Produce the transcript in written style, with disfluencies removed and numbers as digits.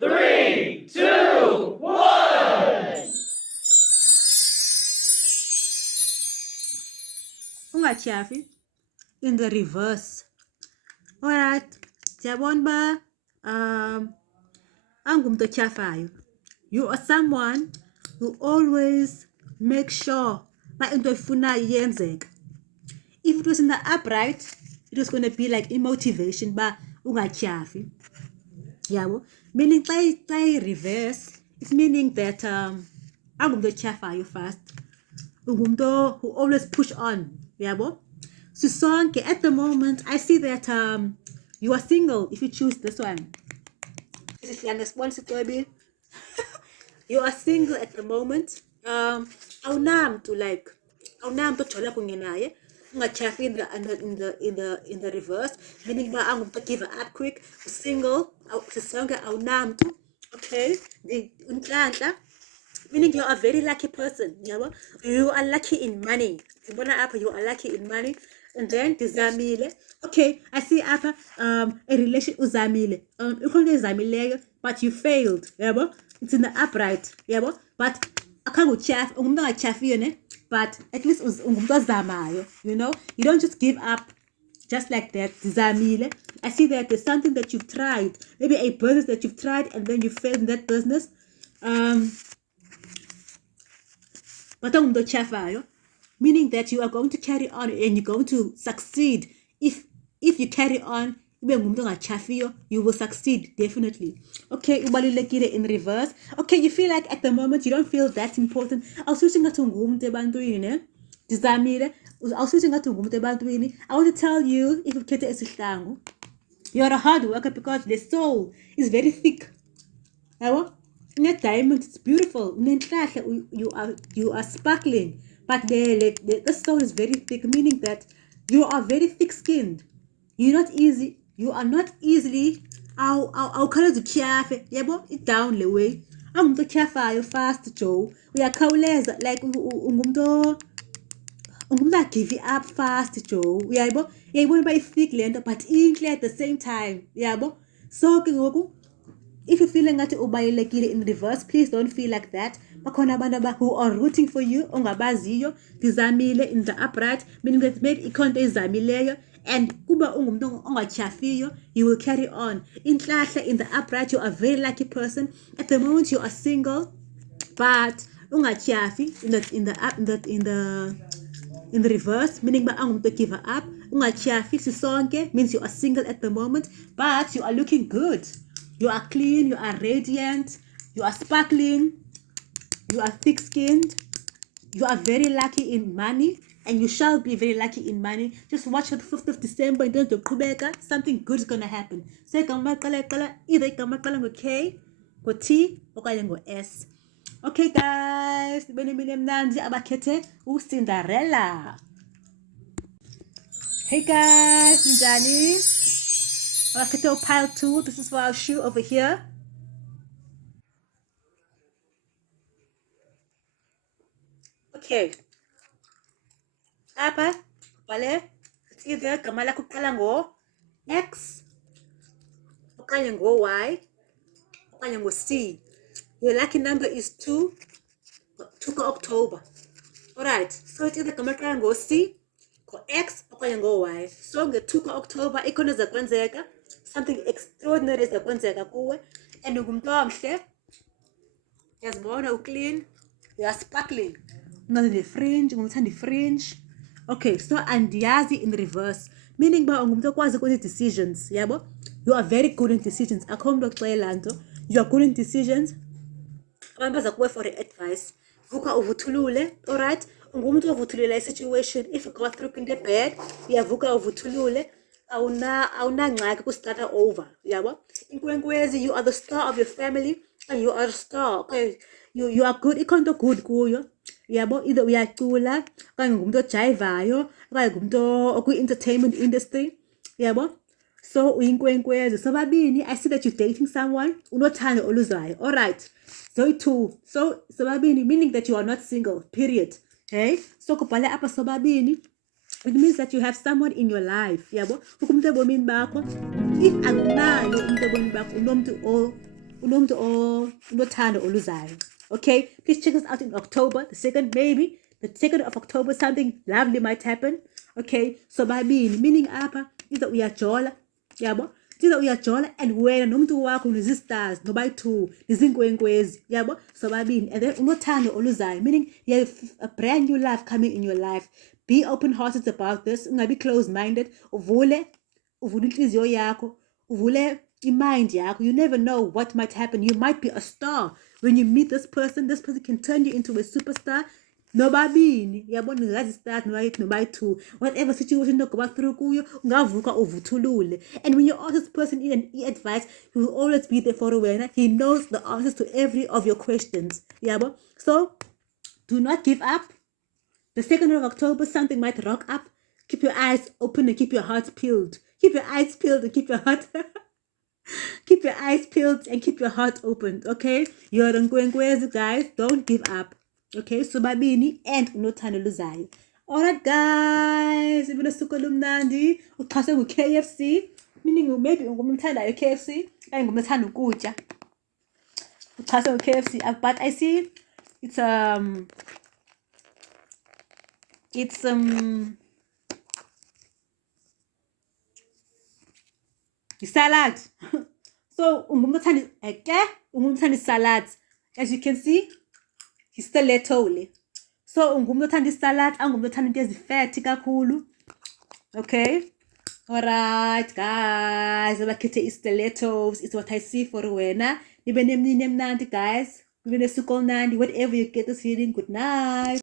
3, 2, 1. Ungatyhafi in the reverse. Alright, ndiyabona uba angumntu otyhafayo. You are someone who always make sure uba into oyifunayo iyenzeka. If it was in the upright, it was going to be like motivation uba ungatyhafi. Yabo, meaning xa reverse, it's meaning that angumntu otyhafayo first. Ungumntu who always push on. Yabo. Sisonke, at the moment, I see that you are single if you choose this one. You are single at the moment. Awunamntu ojola kunye naye. Ungatyhafi in the reverse, meaning uba angumntu give up quick. Single, sisonke awunamntu. Okay, unhlanhla, meaning you are a very lucky person. Yabo, you are lucky in money. You are lucky in money. And then dizamile. Okay, I see apha a relation uzamile. Ukhona ezamileyo, but you failed. Yabo, it's in the upright. Yabo, but akhange utyhafe, ungumntu ongatyhafiyo ne, but at least ungumntu ozamayo. You know, you don't just give up just like that. Dizamile. I see that there's something that you've tried, maybe a business that you've tried and then you failed in that business. But ungumntu otyhafayo, meaning that you are going to carry on and you're going to succeed. If you carry on, you will succeed definitely. Okay, ubalulekile in reverse. Okay, you feel like at the moment you don't feel that important. I want to tell you, if ketha ezizihlangu, you're a hard worker because the soul is very thick. Diamond, it's beautiful. You are sparkling. But the soul is very thick, meaning that you are very thick-skinned. You are not easily. I'll call it utyhafe. Yabo, it down the way. Angumntu otyhafayo fast, Joe. Uyakhawuleza, like ungumntu give up fast, Joe. Uyayibona uba i-thick le nto, but intle at the same time. Yabo. So ke ngoku, if you feel ngathi ubalulekile in reverse, please don't feel like that. Bakhona abantu who are rooting for you, ongabaziyo, dizamile in the upright, meaning that maybe ikhonto ezamileyo, and kuba ungumntu ongatyhafiyo, you will carry on. Inhlahla in the upright, you are a very lucky person. At the moment you are single, but ungatyhafi in the reverse, meaning ba angumntu give up. Ungatyhafi sisonke means you are single at the moment, but you are looking good. You are clean, you are radiant, you are sparkling, you are thick-skinned, you are very lucky in money, and you shall be very lucky in money. Just watch the 5th of December in terms of Kubeka, something good is going to happen. So either K, T, or S. Okay, guys, Cinderella. Hey guys, njani? Ketha pile 2. This is for our shoe over here. Okay. Apha, vale. It's either gama lakho uqala ngo-X, okanye ngo-Y, okanye ngo-C. Your lucky number is 2 ka-October. Alright, so it's either gama liqala ngo-C, ngo-X, okanye ngo-Y. So nge-2 ka-October ikhona ezakwenzeka, something extraordinary ezakwenzeka kuwe, and ungumntu omhle. Uyazibona uclean, you are sparkling. Ungathanda i-fringe, ungumthanda i-fringe. Okay, so andiyazi in reverse, meaning ba ungumntu okwazi ukwenza decisions. Yabo, you are very good in decisions. Akho mntu oxelela nto, you are good in decisions. Abantu baza kuwe for advice. Vuka uvuthulule. Alright, ungumntu ovuthulula i-situation. If you go through into bed, uyavuka uvuthulule. Awunangxaki ku-start over. Yabo, inkwenkwezi, you are the star of your family, and you are a star. Okay, you are good. Ikhonto good kuyo. Yabo, either uyacula, okanye ngumntu ojayivayo, okanye ngumntu okwi-entertainment industry. Yabo, so uyinkwenkwezi. Sobabini, I see that you're dating someone, unothando oluzayo. Alright, so 2. So sobabini, meaning that you are not single, period. Okay, so kubhale apha sobabini, it means that you have someone in your life. Yabo, umuntu ebomini bakho, if akunayo umuntu ebomini bakho, unomntu unomuntu unothando oluzayo. Okay, please check us out in October, the 2nd, maybe the 2nd of October, something lovely might happen. Okay, so babini, meaning apha iza uyajola, yabo, iza uyajola, and wena nomuntu wakho nizistars nobayi-2 nizinkwenkwezi, yabo, so babini, and then unothando oluzayo, meaning you have a brand new life coming in your life. Be open-hearted about this, ungabi closed-minded, uvule inhliziyo yakho, uvule mind yakho. You never know what might happen. You might be a star when you meet this person can turn you into a superstar. Nobabini yabona ngazi start nobayi-2, whatever situation ogoba through kuyo ungavuka uvuthulule. And when you ask this person in advice, he will always be there for wena. He knows the answers to every of your questions, yabo. So do not give up. The 2nd of October, something might rock up. Keep your eyes open and keep your heart peeled. Keep your eyes peeled and keep your heart keep your eyes peeled and keep your heart open. Okay, you're nkwenkwezi, guys. Don't give up. Okay, so babini and unothando luzayo. Alright, guys, ibona suku lumnandi uxhaswe ngu-KFC, meaning maybe ungumthandayo KFC okanye ngumthanda ukutya uxhaswe ngu-KFC, but I see it's salad. So ungumthandi salad. As you can see, he's still little. So ungumthandi salad, angumthandi into ezifat kakhulu. Okay, alright, guys, abakhethe i-stilettos, it's what I see for wena. Nibe nemini emnandi, guys. Nibe nesuku olunandi. Whatever you get this evening, good night.